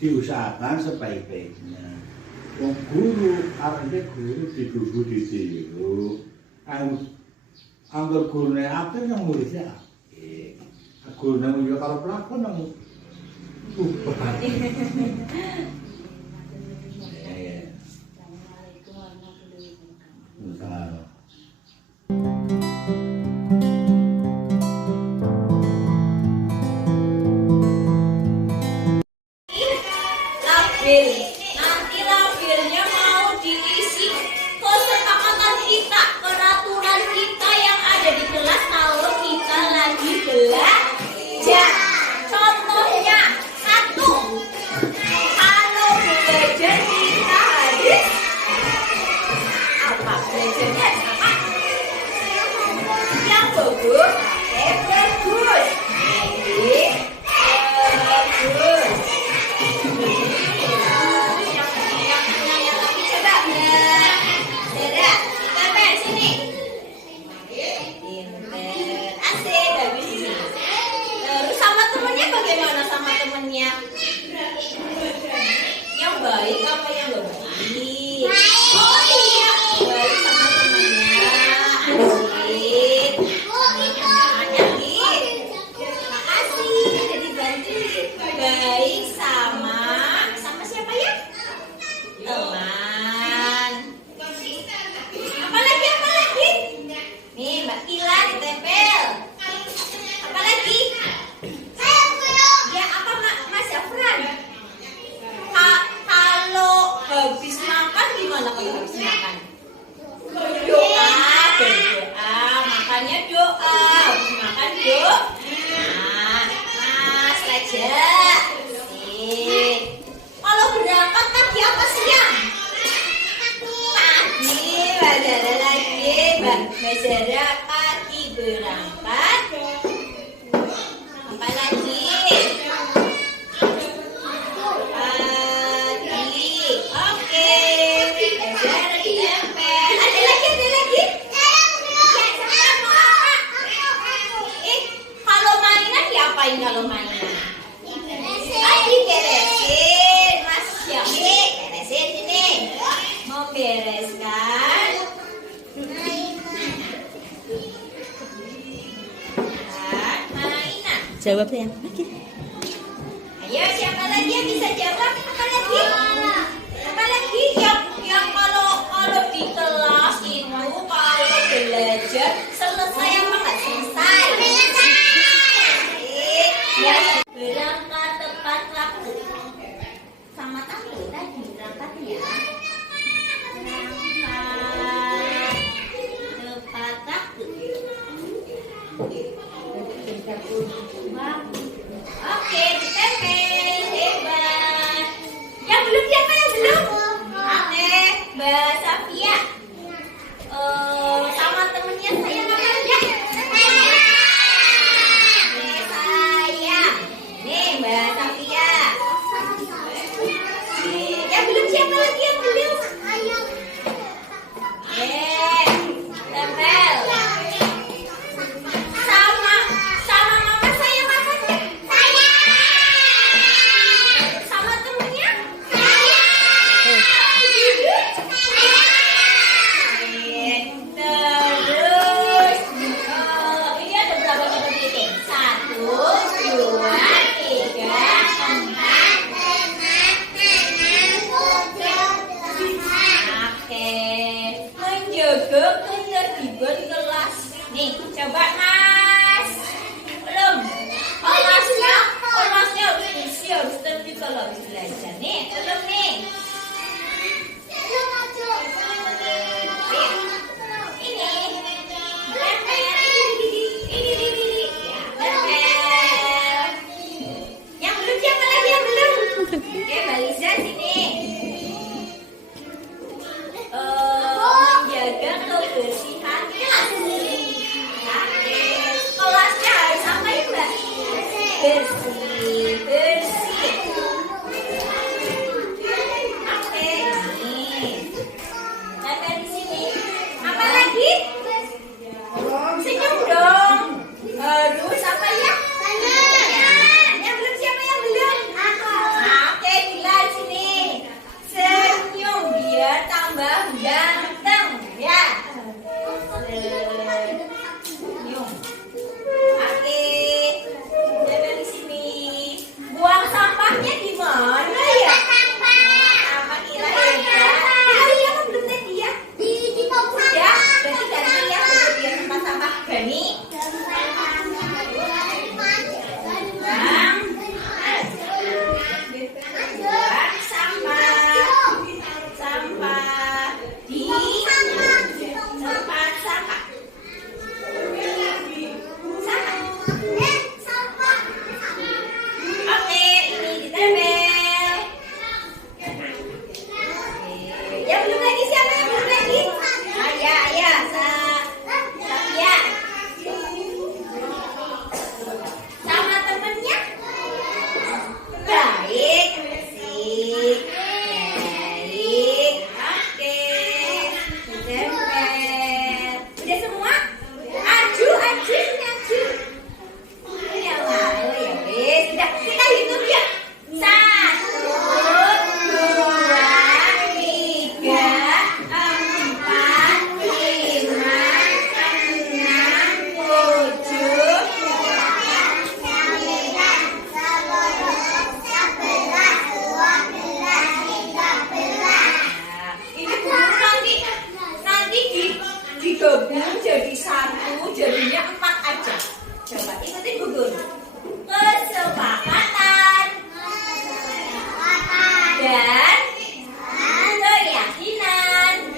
diusahakan sebaik-baiknya. Wong guru arane guru digugu ditiru. Angger gurune apik nang muridé apik. Gurune yo karo pelakon nang ubah. Assalamualaikum warahmatullahi wabarakatuh. Nanti labelnya mau diisi kesepakatan kita, peraturan kita yang ada di kelas kalau kita lagi belajar. Contohnya satu, kalau belajar kita harus apa? Belajarnya apa? Yang bagus, bagus. Bagus. Bagaimana sama temennya? Yang baik apa yang gak baik? Oh iya, baik sama temennya. Asik. Makasih udah dibantuin. Baik sama siapa ya? Teman. Apalagi? Nih Mbak Kila ditempel. Apalagi? Kalau habis makan gimana kalau habis makan? Berdoa. Makanya doa. Habis makan doa. Mas aja. Kalau berangkat pagi apa siang? Pagi. Bazara lagi. Bazara pagi berangkat. Apa lagi? Kalau mainan lagi beresin, Mas Syami beresin sini, mau bereskan mainan. Jawab yang lagi. Ayo siapa lagi yang bisa jawab? Apa lagi? Yang kalau di kelas itu kalau belajar selesai apa nggak selesai? Ya, berangkat tepat waktu. Sama tante tadi berangkatnya. Berangkat tepat waktu. Oke, ditempel. Hebat. Yang belum siapa yang belum? Aneh, Mbak Safia. Sama temennya saya makan ya. Mbak Safia. Yang belum siapa lagi yang belum? Tempel. Sama mama saya makan ya? Sama temennya? Terus ini ada berapa kita bikin? 1, 2, 3, 4. Oke, menjaga ketertiban kelas. Nih, coba Mas. Belum. Kelasnya harus bersih, harus tertib kalau habis belajar. Nih, belum nih. Menjaga kebersihan kelas. Kelasnya harus apa ya Mbak? Bersih. Oke, ini. Tempel di sini. Apa lagi? Senyum dong. Harus apa ya? Yang belum siapa yang belum? Oke. dan keyakinan.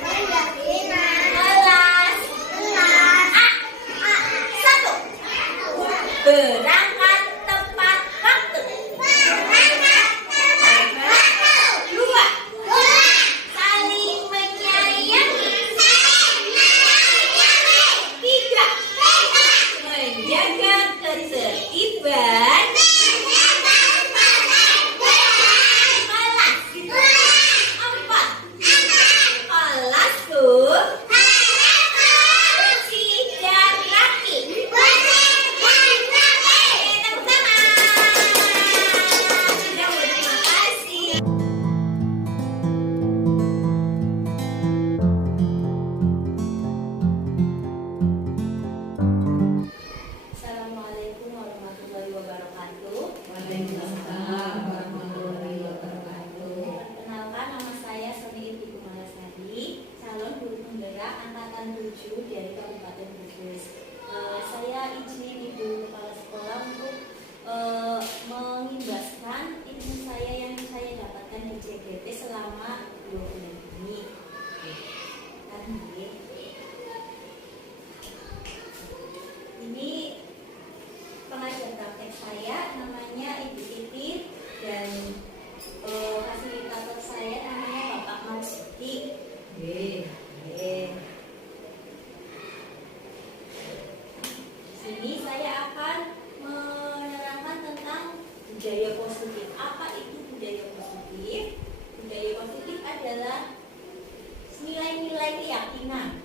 Kelas A. 1. Berangkat tepat waktu. 2. Saling menyayangi. 3. Menjaga ketertiban. Assalamualaikum warahmatullahi wabarakatuh. Waalaikumsalam warahmatullahi wabarakatuh. Perkenalkan, nama saya Soni Ibu Kumalasari, calon guru penggerak angkatan 7 dari Kabupaten Kudus. Saya izin Ibu Kepala Sekolah untuk mengimbaskan ilmu saya yang saya dapatkan di JGT selama 2 bulan ini. Ini pengajar praktek saya namanya Ibu Titi dan fasilitator saya namanya Bapak Marsudi. Sini saya akan menerangkan tentang budaya positif. Apa itu budaya positif? Budaya positif adalah nilai-nilai keyakinan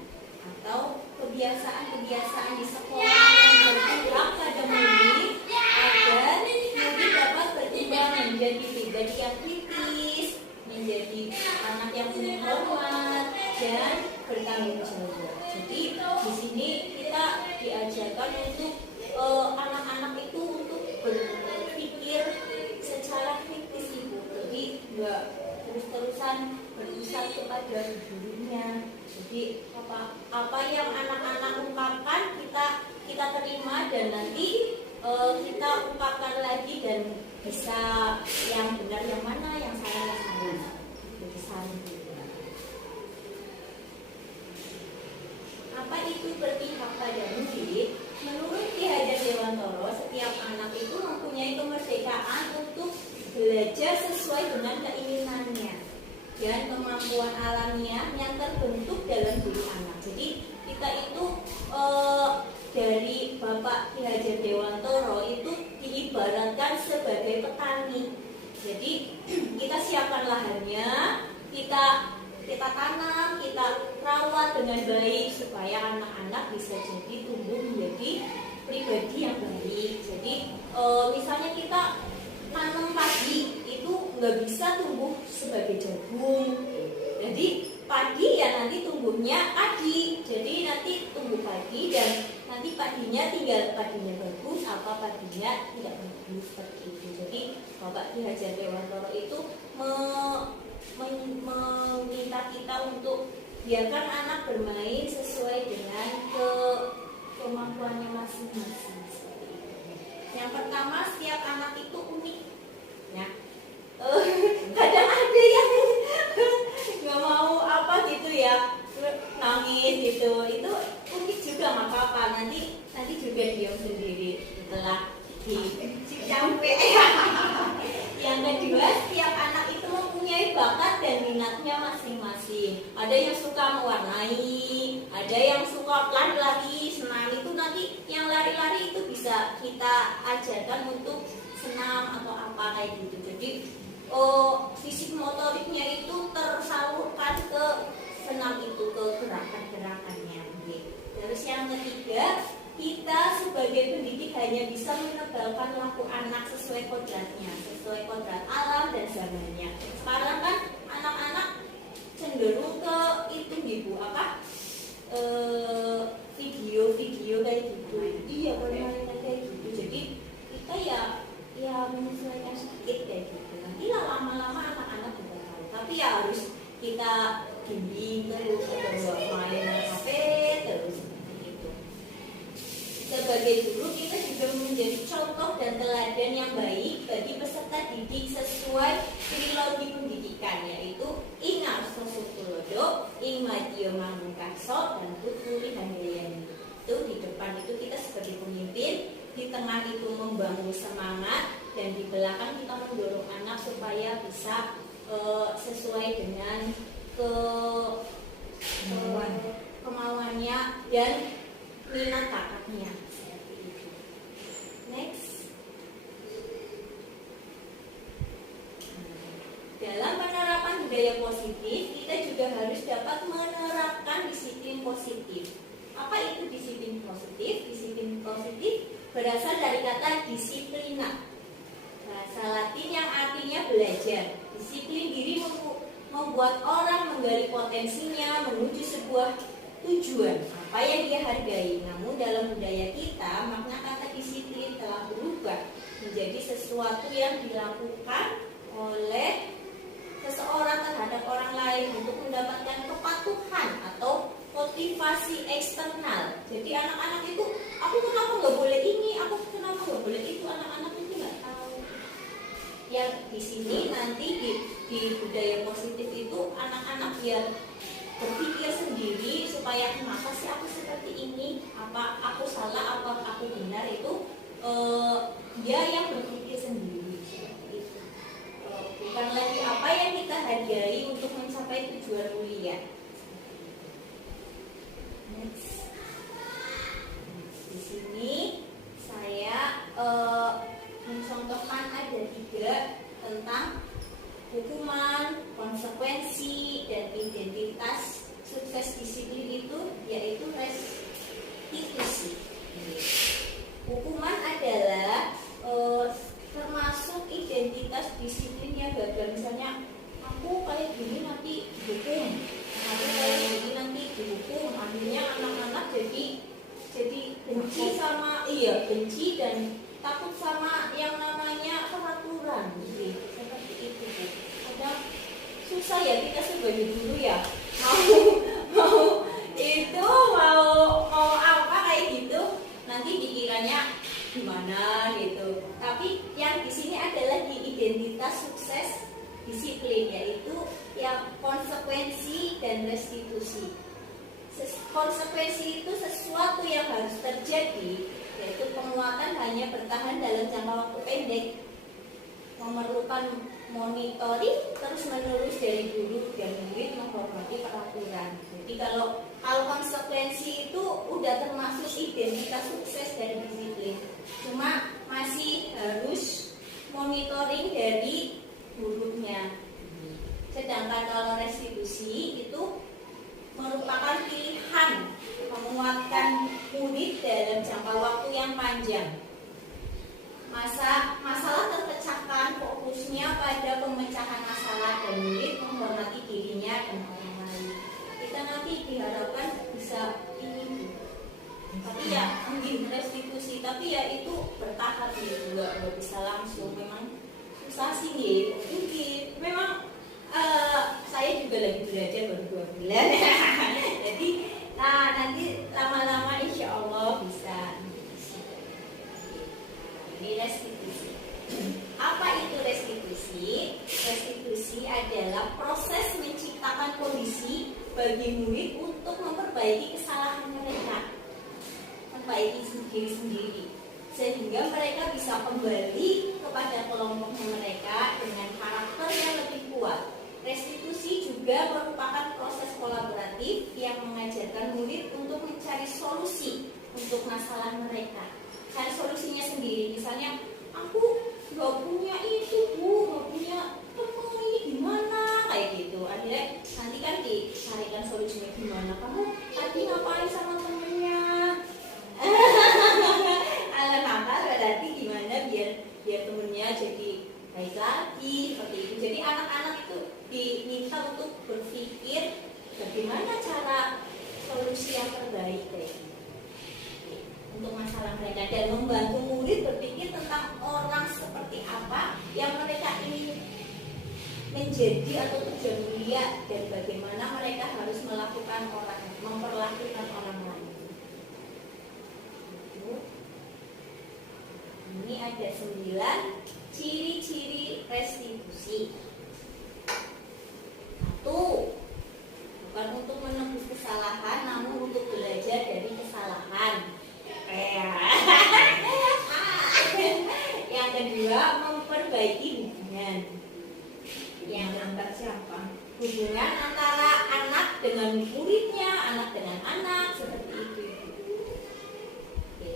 atau kebiasaan-kebiasaan di sekolah yang berkurang pada murid agar murid dapat berkembang menjadi pribadi yang kritis, menjadi anak yang penuh hormat dan bertanggung jawab. Jadi di sini kita diajarkan untuk anak-anak itu untuk berpikir secara kritis Ibu. Jadi nggak terus-terusan berusaha kepada gurunya. Jadi apa yang anak-anak ungkapkan kita terima dan nanti kita ungkapkan lagi dan bisa yang benar yang mana, yang salah yang salah. Apa itu berpihak pada murid? Menurut Ki Hajar Dewantoro, setiap anak itu mempunyai kemerdekaan untuk belajar sesuai dengan keinginannya dan kemampuan alamiah yang terbentuk dalam diri anak. Jadi kita itu dari Bapak Ki Hajar Dewantoro itu diibaratkan sebagai petani. Jadi kita siapkan lahannya, kita tanam, kita rawat dengan baik supaya anak-anak bisa jadi tumbuh menjadi pribadi yang baik. Jadi misalnya kita tanam padi itu nggak bisa tumbuh sebagai jagung. Jadi padi ya nanti tumbuhnya padi. Jadi nanti tumbuh padi dan nanti padinya tinggal padinya bagus apa padinya tidak bagus seperti itu. Jadi Bapak Ki Hajar Dewantoro itu meminta kita untuk biarkan anak bermain sesuai dengan kemampuannya masing-masing. Yang pertama, setiap anak itu unik. Ya. Kadang ada yang nggak mau apa gitu ya, nangis gitu. Itu unik juga nggak apa-apa. Nanti juga diam sendiri setelah sampai. Yang kedua, setiap anak itu mempunyai bakat dan minatnya masing-masing. Ada yang suka mewarnai, ada yang suka lari-lari, senam itu nanti yang lari-lari itu bisa kita ajarkan untuk senam atau apa kayak gitu. Jadi fisik motoriknya itu tersalurkan ke senam itu, ke gerakan-gerakannya. Terus yang ketiga, kita sebagai pendidik hanya bisa menebalkan laku anak sesuai kodratnya, sesuai kodrat alam dan zamannya. Sekarang kan anak-anak cenderung ke itu Ibu apa? Video-video kayak gitu. Iya, permainan kayak gitu. Jadi kita ya menyesuaikan sedikit kayak gitu. Nanti lama-lama anak-anak juga tahu. Tapi ya harus kita bimbing terus, atau mainan HP terus seperti itu. Sebagai guru kita juga menjadi contoh dan teladan yang baik bagi peserta didik sesuai trilogi pendidikan. sebagai pemimpin, di tengah itu membangun semangat, dan di belakang kita mendorong anak supaya bisa sesuai dengan kemauannya dan minat bakatnya. Seperti itu. Next. Dalam penerapan budaya positif, kita juga harus dapat menerapkan disiplin positif. Apa itu disiplin positif? Disiplin positif berasal dari kata disiplina, bahasa Latin yang artinya belajar. Disiplin diri membuat orang menggali potensinya menuju sebuah tujuan apa yang dia hargai. Namun dalam budaya kita, makna kata disiplin telah berubah menjadi sesuatu yang dilakukan oleh seseorang terhadap orang lain untuk mendapatkan kepatuhan atau motivasi eksternal. Jadi anak-anak itu, aku kenapa nggak boleh ini, aku kenapa nggak boleh itu, anak-anak itu nggak tahu. Yang di sini nanti di budaya positif itu anak-anak biar berpikir sendiri supaya kenapa sih aku seperti ini, apa aku salah, apa aku benar, itu dia yang berpikir sendiri. Seperti itu. Bukan lagi apa yang kita hargai untuk mencapai tujuan mulia. Next. Di sini saya mencontohkan ada 3 tentang hukuman, konsekuensi, dan identitas sukses disiplin itu, yaitu restitusi. Hukuman adalah termasuk identitas disiplin yang gagal. Misalnya aku kayak gini nanti dihukum, aku kayak gini nanti dihukum. Akhirnya anak-anak jadi benci dan takut sama yang namanya peraturan. Seperti itu. Kadang susah ya kita sebagai guru ya, mau apa kayak gitu, nanti dikiranya gimana gitu. Tapi yang di sini adalah di identitas sukses disiplin, yaitu yang konsekuensi dan restitusi. Konsekuensi itu sesuatu yang harus terjadi, yaitu penguatan hanya bertahan dalam jangka waktu pendek, memerlukan monitoring terus-menerus dari guru dan murid, menghormati peraturan. Jadi kalau konsekuensi itu udah termasuk identitas sukses dari disiplin, cuma masih harus monitoring dari gurunya. Sedangkan kalau restitusi itu merupakan pilihan menguatkan murid dalam jangka waktu yang panjang. Masalah terpecahkan, fokusnya pada pemecahan masalah dan murid menghormati dirinya dan orang lain. Kita nanti diharapkan bisa ini, tapi ya mungkin restitusi, tapi ya itu bertahap gitu, nggak bisa langsung. Memang susah sih nih, mungkin memang saya juga lagi belajar baru 2 bulan. Jadi nanti lama-lama insya Allah bisa. Ini restitusi. Apa itu restitusi? Restitusi adalah proses menciptakan kondisi bagi murid untuk memperbaiki kesalahan mereka, memperbaiki diri sendiri, sehingga mereka bisa kembali kepada kelompoknya mereka dengan karakter yang lebih kuat. Restitusi juga merupakan proses kolaboratif yang mengajarkan murid untuk mencari solusi untuk masalah mereka. Cari solusinya sendiri. Misalnya, aku nggak punya itu, Bu, nggak punya teman, ini gimana? Kayak gitu. Akhirnya nanti kan dicarikan solusinya gimana. Kamu tadi ngapain sama temennya? Ala nakal berarti gimana biar temennya jadi baik lagi, seperti itu. Jadi anak-anak itu diminta untuk berpikir bagaimana cara solusi yang terbaik kayak gitu untuk masalah mereka, dan membantu murid berpikir tentang orang seperti apa yang mereka ingin menjadi atau tujuan mulia, dan bagaimana mereka harus memperlakukan orang lain. Ini ada 9 ciri-ciri restitusi. 1. Bukan untuk menebus kesalahan, namun untuk belajar dari kesalahan. apa? Hubungan antara anak dengan muridnya, anak dengan anak, seperti itu. Oke.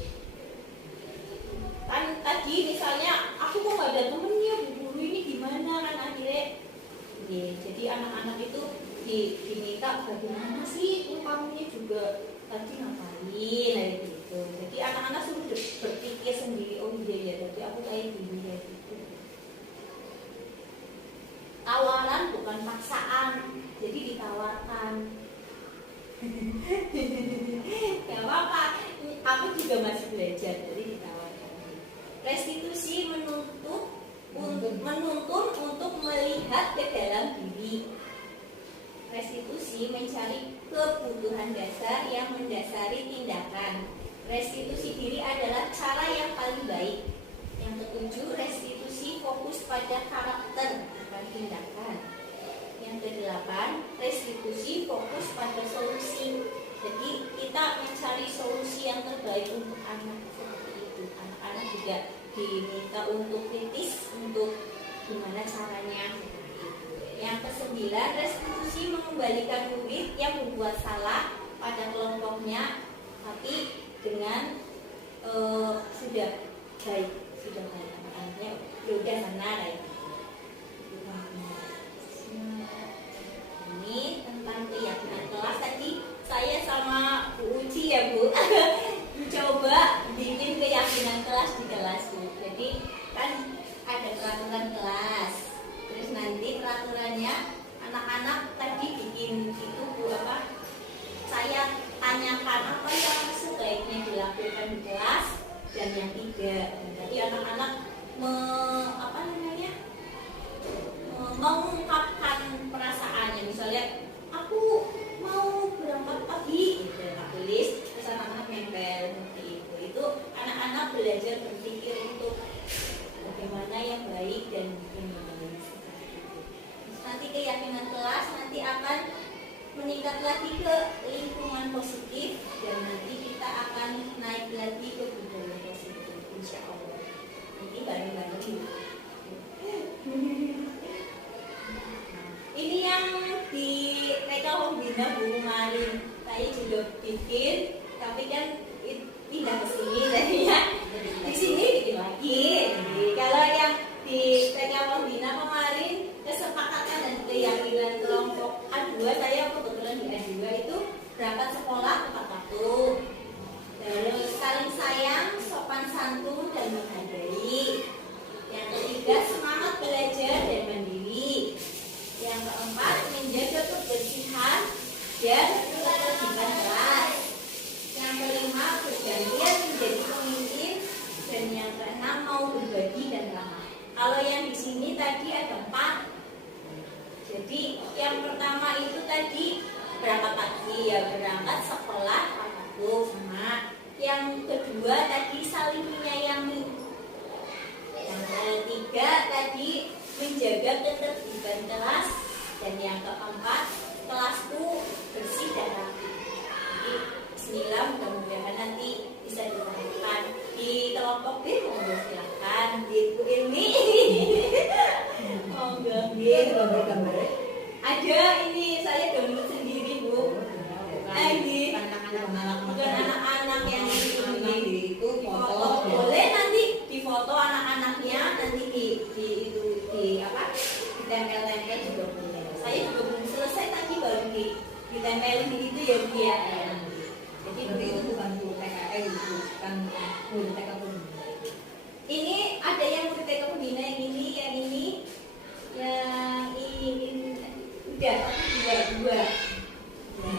Kan tadi misalnya aku kok gak ada temennya, bu guru ini gimana kan akhirnya. Oke, jadi anak-anak itu diminta bagaimana sih kamunya juga tadi ngapain gitu. Jadi anak-anak suruh berpikir sendiri, oh iya ya tadi aku kayak gini ya gitu. Tawaran bukan paksaan, jadi ditawarkan. Gak apa-apa, aku juga masih belajar, jadi ditawarkan. Restitusi menuntun untuk melihat ke dalam diri. Restitusi mencari kebutuhan dasar yang mendasari tindakan. Restitusi diri adalah cara yang paling baik. Yang ketujuh, restitusi fokus pada karakter bukan tindakan. Yang kedelapan, restitusi fokus pada solusi. Jadi kita mencari solusi yang terbaik untuk anak seperti itu. Anak-anak juga diminta untuk kritis untuk gimana caranya. Yang kesembilan, restitusi mengembalikan murid yang membuat salah pada kelompoknya, tapi dengan sudah baik anak-anaknya sudah benar ya. Ini tentang keyakinan kelas. Tadi saya sama Bu Uci ya Bu mencoba bikin keyakinan kelas di kelasku. Jadi kan ada peraturan kelas, terus nanti peraturannya anak-anak tadi bikin itu Bu apa? Saya tanyakan apa yang sebaiknya dilakukan di kelas dan yang tidak. Jadi anak-anak mengungkapkan perasaannya. Misalnya aku mau berangkat pagi, gitu, tak tulis, terus anak-anak nempel seperti itu. Itu anak-anak belajar berpikir untuk bagaimana yang baik dan ini. Nanti keyakinan kelas nanti akan meningkat lagi ke lingkungan positif dan nanti kita akan naik lagi ke budaya positif, insya Allah. Ini bareng-bareng. Ini yang di TK Pembina Bu Marin saya juga bikin, tapi kan pindah ke sini jadinya di sini bikin lagi. Kalau yang di TK Pembina kemarin kesepakatan dan keyakinan kelompok A2, saya kebetulan di A2 itu berangkat sekolah tepat waktu, terus saling sayang, sopan santun dan menghargai. Yang ketiga, semangat belajar dan mandiri. Yang keempat, menjaga kebersihan dan ketertiban kelas. Yang kelima, bergantian menjadi pemimpin. Dan yang keenam, mau berbagi dan ramah. Kalau yang di sini tadi ada 4. Jadi yang pertama itu tadi berangkat pagi ya, berangkat sekolah waktu sama. Yang kedua tadi saling menyayangi. Yang ketiga tadi menjaga ketertiban kelas. Dan yang keempat, kelasku bersih dan rapi. Jadi bismillah, mudah-mudahan nanti bisa diterapkan di kelompok B. Monggo silakan di Bu Ilmi. Monggo gambar. Ada ini saya download sendiri Bu. Ini bukan anak-anak yang ini itu foto. Boleh nanti di foto anak-anaknya, nanti di apa? Ditempel-tempel juga boleh. Saya juga belum selesai tadi baru ditempelin di itu ya Bu ya. Jadi itu bukan guru PKL, bukan guru TK Pembina. Ini ada yang guru TK Pembina yang ini udah dua.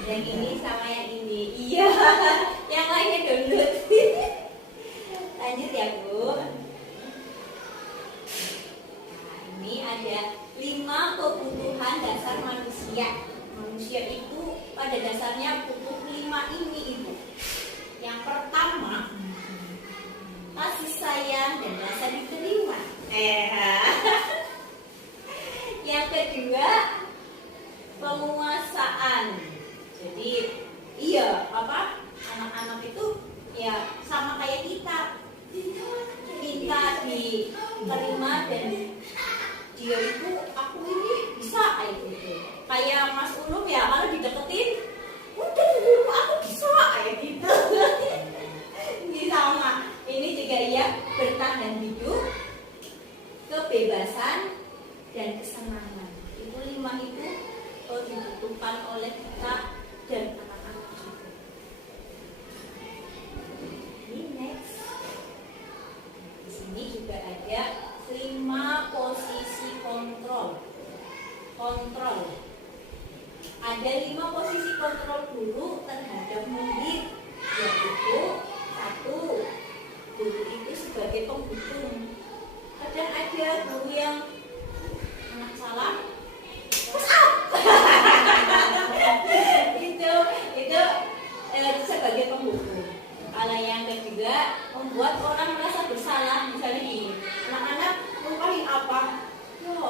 Yang ini sama yang ini. Iya. Yang lainnya download. Lanjut ya Bu. Nah, ini ada 5 kebutuhan dasar manusia. Manusia itu pada dasarnya butuh 5 ini Ibu. Yang pertama, kasih sayang dan rasa diterima. Yang kedua, penguasaan. Jadi iya anak-anak itu ya sama kayak kita, minta diterima dan dia itu aku ini bisa itu. kayak Mas Ulum ya, kalau dideketin udah guru aku bisa kayak gitu. Ini sama, ini juga ya bertahan hidup, kebebasan dan kesenangan. Itu 5 itu dibutuhkan oleh kita dan anak-anak juga. Ini next. Di sini juga ada 5 posisi kontrol. Ada 5 posisi kontrol guru terhadap murid, yaitu 1. Guru itu sebagai penghukum. Kadang ada guru yang anak salah, push up. itu sebagai penghukum. Kalau yang kedua, membuat orang merasa bersalah. Misalnya gini, anak-anak lupain apa? Ya,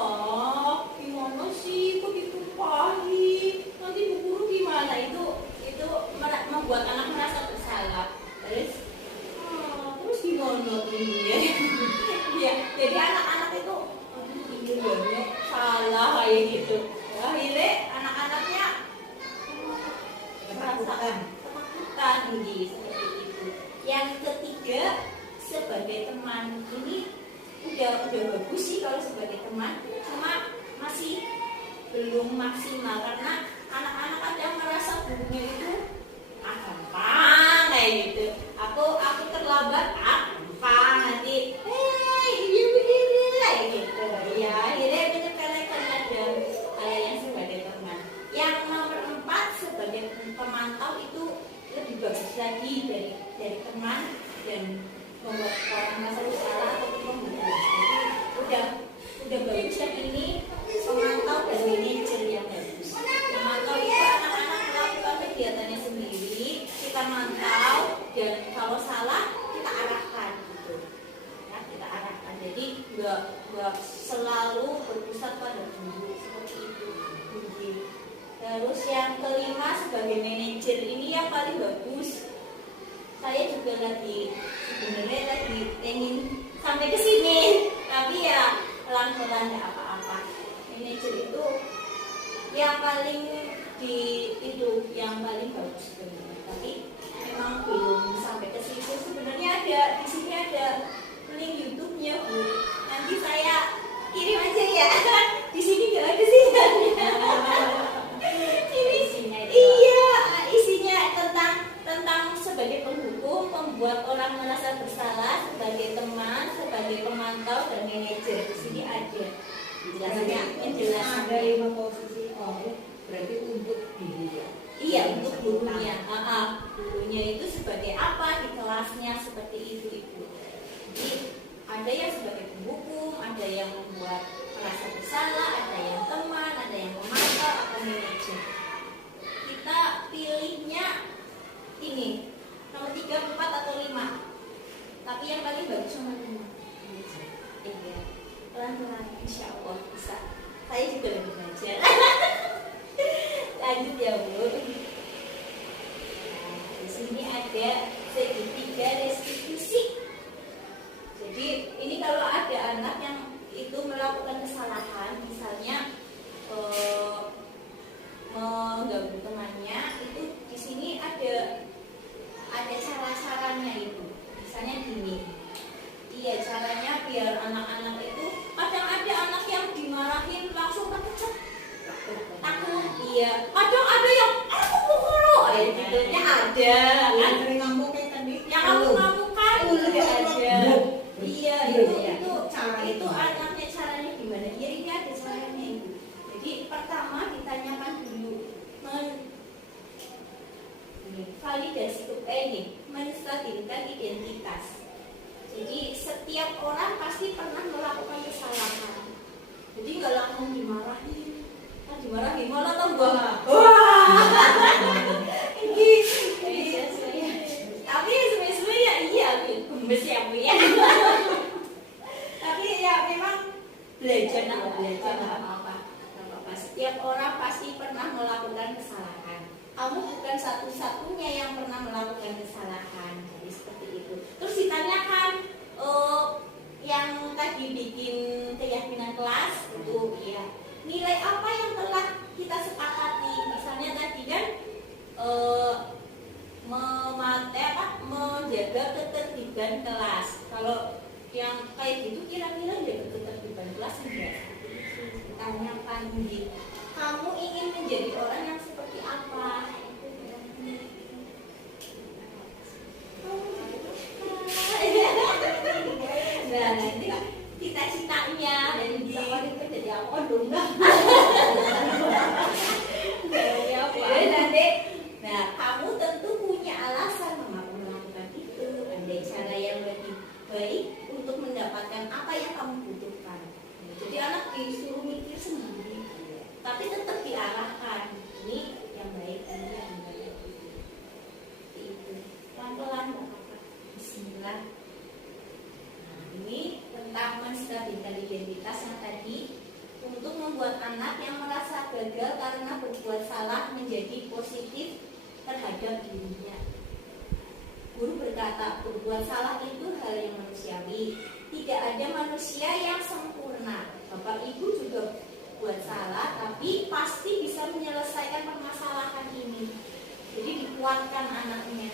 gimana sih? Kok ditumpahin? Nanti bu guru gimana? Itu membuat anak merasa bersalah. Terus gimana ini ya? Ya, jadi anak-anak itu ini banyak salah kayak gitu. Akhirnya anak-anaknya merasa ketakutan seperti itu. Yang ketiga, sebagai teman, ini udah bagus sih kalau sebagai teman, cuma masih belum maksimal karena anak-anak kadang merasa gurunya itu gampang kayak gitu. Aku terlambat, gampang nanti, iya begini kayak gitu. Ya akhirnya menyepelekan ada yang sebagai teman. Yang nomor 4 sebagai pemantau itu lebih bagus lagi dari teman dan membuat orang merasa bersalah atau penghukum. Jadi udah bagus yang ini pemantau dan manajer yang bagus. Pemantau itu anak-anak melakukan kegiatannya sendiri, kita mantau dan kalau salah kita arahkan gitu. Ya, kita arahkan. Jadi nggak selalu berpusat pada guru seperti itu. Terus yang kelima sebagai manajer ini yang paling bagus. Saya juga sebenarnya lagi ingin sampai ke sini, tapi ya pelan-pelan nggak apa-apa. Manajer itu yang paling yang paling bagus sebenarnya. Tapi memang belum sampai ke situ. Sebenarnya di sini ada link YouTube-nya Bu. Nanti saya kirim aja ya. Di sini nggak ada sih. Isinya tentang sebagai penghukum, membuat orang merasa bersalah, sebagai teman, sebagai pemantau dan manajer. Di sini ada penjelasannya. Ada 5 posisi berarti untuk gurunya. Iya, untuk gurunya. Gurunya itu sebagai apa di kelasnya seperti itu. Jadi ada yang sebagai penghukum, ada yang membuat merasa bersalah, ada yang teman, ada yang pemantau atau manajer. Kita pilihnya ini nomor 3, 4 atau 5. Tapi yang paling bagus nomor 5. Iya. Pelan-pelan insya Allah bisa. Saya juga lagi belajar. Lanjut ya Bu. Nah, di sini ada segitiga restitusi. Jadi ini kalau ada anak yang itu melakukan kesalahan, misalnya mengganggu temannya, itu di sini ada cara-caranya itu. Misalnya gini. Iya, caranya biar anak-anak itu, kadang ada anak yang dimarahin langsung takut. Iya. Kadang ada yang aku pukul, gitu. Yang ada. Yang sering ngambuk kayak tadi. Yang ngamuk-ngamukan juga ada. Iya, itu anaknya caranya gimana? Ya ini ada caranya itu. Jadi pertama ditanyakan dulu validasi ini menstabilkan identitas. Jadi setiap orang pasti pernah melakukan kesalahan. Jadi nggak langsung dimarahin, malah tambah. Tapi sebenarnya iya, gemes ya Bu ya. Tapi ya memang belajar nggak apa-apa. Setiap orang pasti pernah melakukan kesalahan. Kamu bukan satu-satunya yang pernah melakukan kesalahan. Jadi seperti itu. Terus ditanyakan yang tadi bikin keyakinan kelas itu ya, nilai apa yang telah kita sepakati Kalau yang kayak gitu kira-kira dia ketertiban kelas enggak? Tanyakan gitu. Kamu ingin menjadi orang yang seperti apa? Nah, nanti cita-citanya dan Itu jadi apa dong? nanti, nah kamu tentu punya alasan mengapa melakukan itu. Ada cara yang lebih baik untuk mendapatkan apa yang kamu butuhkan. Jadi anak disuruh mikir sendiri, tapi tetap diarahkan. Ini yang baik, ini yang baik. Itu pelan-pelan, nggak apa-apa. Bismillah. Ini tentang menstabilkan identitas yang tadi untuk membuat anak yang merasa gagal karena berbuat salah menjadi positif terhadap dirinya. Guru berkata, berbuat salah itu hal yang manusiawi. Tidak ada manusia yang sempurna. Bapak Ibu juga buat salah, tapi pasti bisa menyelesaikan permasalahan ini. Jadi dikuatkan anaknya.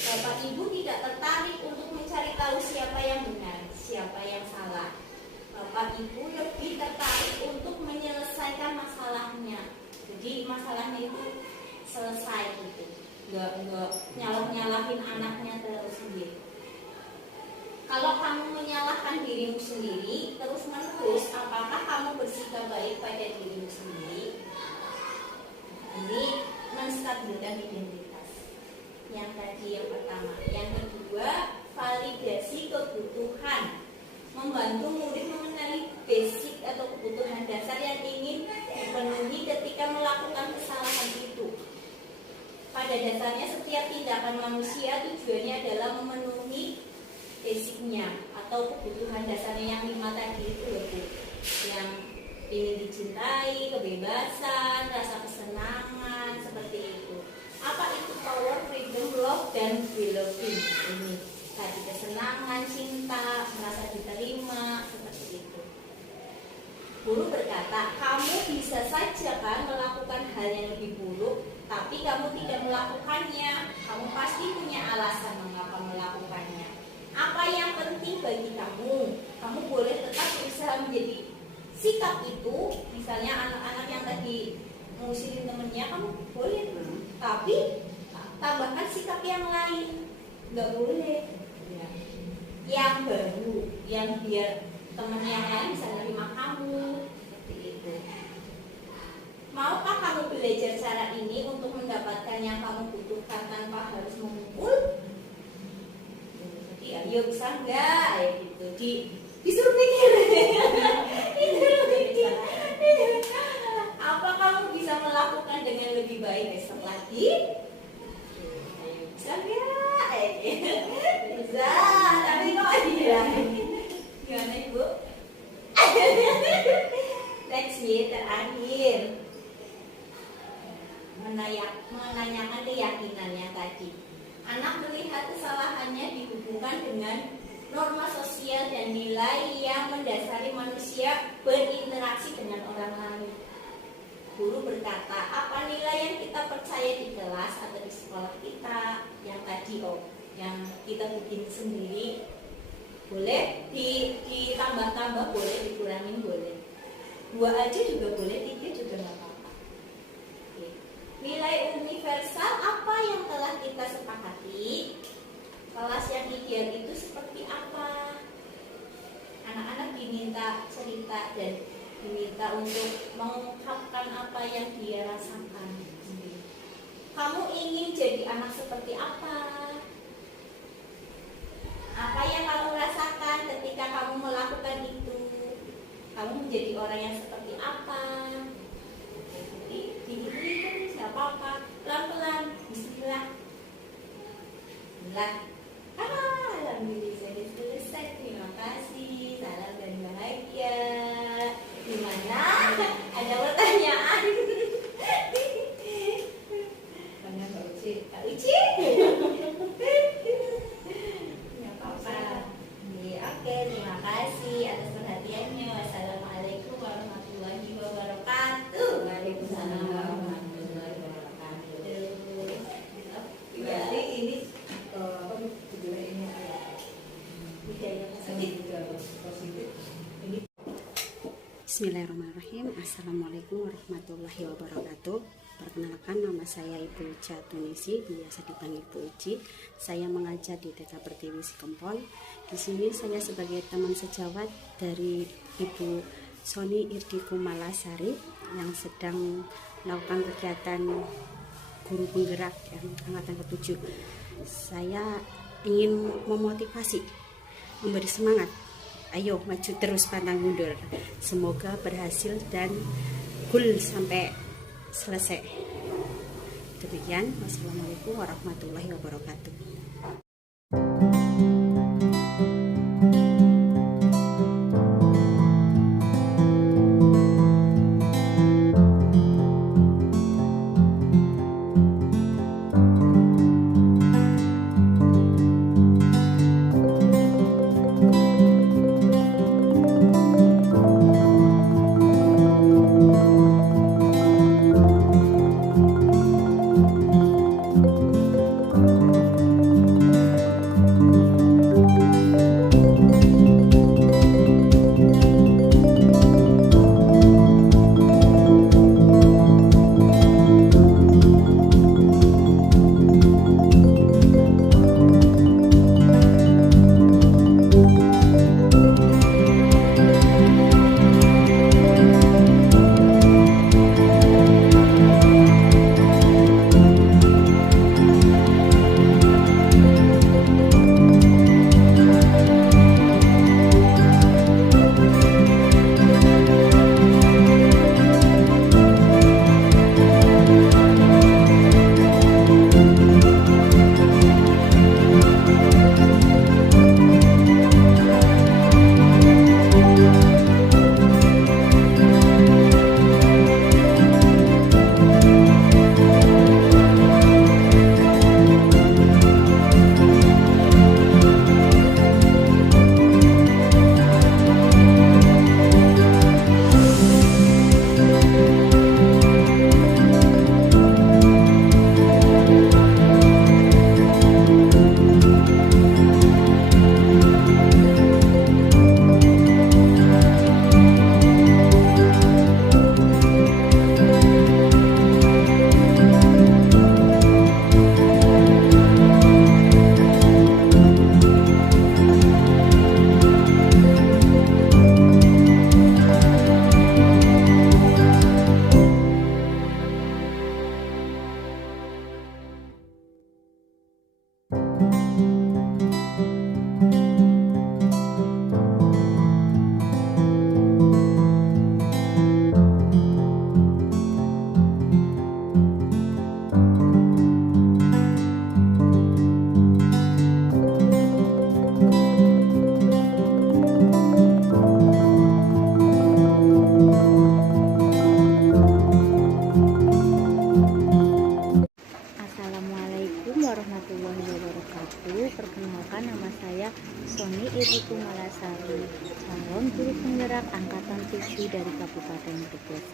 Bapak Ibu tidak tertarik untuk mencari tahu siapa yang benar, siapa yang salah. Bapak Ibu lebih tertarik untuk menyelesaikan masalahnya. Jadi masalahnya itu selesai gitu. Nggak nyalahin anaknya terus sendiri. Kalau kamu menyalahkan dirimu sendiri terus menerus, apakah kamu bersikap baik pada dirimu sendiri? Ini menstabilkan identitas. Yang tadi yang pertama. Yang kedua, validasi kebutuhan. Membantu murid mengenali basic atau kebutuhan dasar yang ingin dipenuhi ketika melakukan kesalahan itu. Pada dasarnya setiap tindakan manusia tujuannya adalah memenuhi basicnya atau kebutuhan dasarnya yang 5 tadi itu loh Bu. Yang ingin dicintai, kebebasan, rasa kesenangan, seperti itu. Apa itu power, freedom, love, dan belonging? Ini tadi kesenangan, cinta, merasa diterima, seperti itu. Guru berkata, kamu bisa saja kan melakukan hal yang lebih buruk, tapi kamu tidak melakukannya. Kamu pasti punya alasan mengapa melakukannya. Apa yang penting bagi kamu? Kamu boleh tetap berusaha menjadi sikap itu. Misalnya anak-anak yang tadi mengusirin temennya, kamu boleh, tapi tambahkan sikap yang lain. Nggak boleh yang baru, yang biar teman yang lain bisa nerima kamu, seperti itu. Maukah kamu belajar cara ini untuk mendapatkan yang kamu butuhkan tanpa harus memukul? Jadi ayo bisa enggak, ya gitu. Disuruh pikir. Disuruh pikir. Apa kamu bisa melakukan dengan lebih baik besok lagi? Ayo bisa enggak? Bisa, tapi kok aja. Gimana Ibu? Next ya, terakhir. Menanyakan keyakinannya tadi. Anak melihat kesalahannya dihubungkan dengan norma sosial dan nilai yang mendasari manusia berinteraksi dengan orang lain. Guru berkata, apa nilai yang kita percaya di kelas atau di sekolah kita, yang tadi yang kita bikin sendiri, boleh ditambah-tambah, boleh dikurangin, boleh 2 aja juga boleh, 3 juga nggak apa-apa. Oke. Nilai universal apa yang telah kita sepakati? Kelas yang ideal itu seperti apa? Anak-anak diminta cerita dan diminta untuk mengungkapkan apa yang dia rasakan. Kamu ingin jadi anak seperti apa? Apa yang kamu rasakan ketika kamu melakukan itu? Kamu menjadi orang yang seperti apa? Jadi dihitung nggak apa-apa, pelan-pelan. Bismillah. Bismillah. Alhamdulillah sudah selesai. Terima kasih. Salam dan bahagia. Gimana? Ada pertanyaan? Tanya Mbak Uci. Kak Uci? Nggak apa-apa. Oke, terima kasih atas perhatiannya. Wassalamualaikum warahmatullahi wabarakatuh. Waalaikumsalam warahmatullahi wabarakatuh. Iya. Berarti ini Bismillahirrahmanirrahim. Assalamualaikum warahmatullahi wabarakatuh. Perkenalkan, nama saya Ibu Uca Tunisi, biasa dipanggil Bu Uci. Saya mengajar di TK Pertiwi Sikempol. Di sini saya sebagai teman sejawat dari Ibu Soni Irdi Kumalasari yang sedang melakukan kegiatan guru penggerak yang angkatan ke-7. Saya ingin memotivasi, memberi semangat. Ayo maju terus, pantang mundur. Semoga berhasil dan goal sampai selesai. Demikian, wassalamualaikum warahmatullahi wabarakatuh. Warahmatullahi wabarakatuh. Perkenalkan, nama saya Soni Irdi Kumalasari, calon guru penggerak angkatan 7 dari Kabupaten Brebes.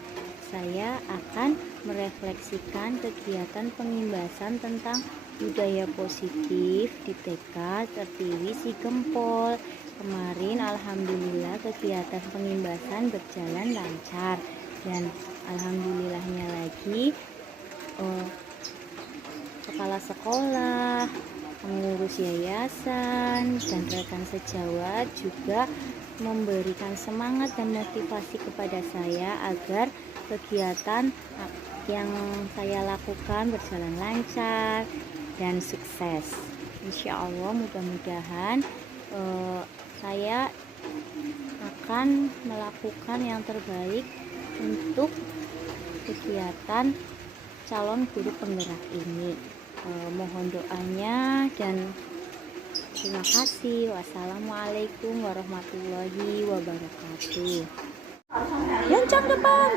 Saya akan merefleksikan kegiatan pengimbasan tentang budaya positif di TK Pertiwi Sikempol. Kemarin alhamdulillah kegiatan pengimbasan berjalan lancar, dan alhamdulillahnya lagi kepala sekolah, pengurus yayasan, dan rekan sejawat juga memberikan semangat dan motivasi kepada saya agar kegiatan yang saya lakukan berjalan lancar dan sukses. Insya Allah mudah-mudahan saya akan melakukan yang terbaik untuk kegiatan calon guru penggerak ini. Mohon doanya dan terima kasih. Wassalamualaikum warahmatullahi wabarakatuh. Lonceng depan,